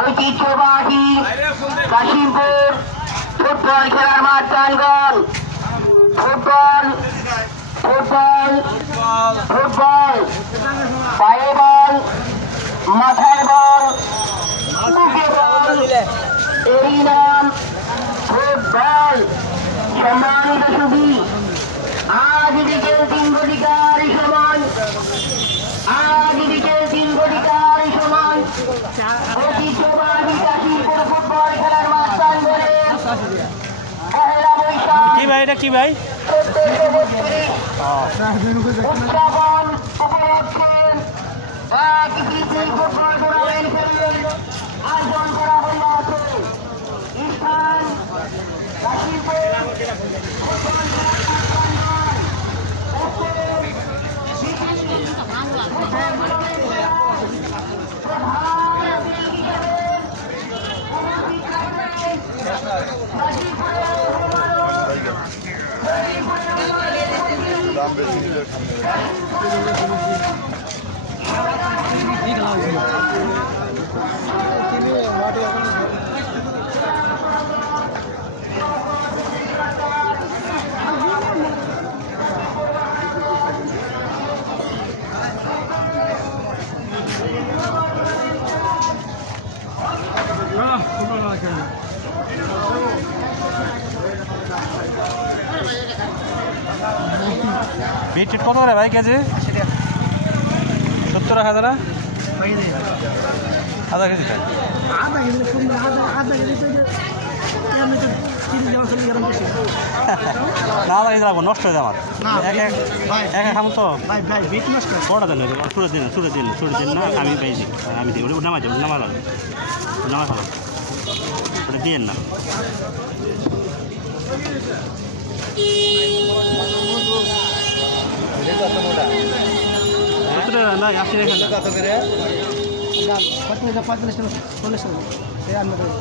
ঐতিহ্যবাহী কাশিমপুর ফুটবল খেলার মাঠ প্রাঙ্গণ। ফুটবল ফুটবল ফুটবল পায়ে বল, মাথায় বল, বুকে বল, এই নাম ফুটবল। সম্মানিত সুধী, আজ বিকেল 3 ঘটিকার সময়, আজ বিকেল 3 ঘটিকার সময় ঐতিহ্যবাহী কাশিমপুর ফুটবল খেলার মাঠ প্রাঙ্গণে পহেলা বৈশাখ কি ভাই, এটা কি ভাই? উদযাপন উপলক্ষে এক বিপুল ফুটবল টুর্নামেন্টের আয়োজন করা হইয়াছে। স্থান কাশিমপুর ফুটবল খেলার মাঠ প্রাঙ্গণ। বিট কত করে ভাই কেজি? 70 টাকা দাদা, আধা কেজি। না আধা কেজি রাখবো, নষ্ট হয়ে যায় আমার। এক খাবো তো কটা দেন, সুরে দিন না, আমি পেয়েছি, আমি দিই ওটা নামাই যাবো, নামা লাগবে, নামা খাবো, ওটা দিয়েন না। না 80 টাকা,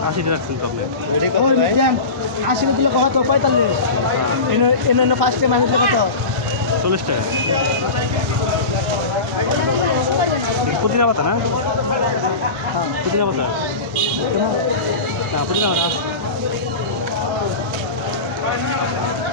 80 রাখছেন তো আপনি। 80 দিলে কত? 45 এনে ফার্স্টে মানুষ কত? 40 টাকা। পুদিনা পাতা না, পুদিনা পাতা না, পুদিনা পাতা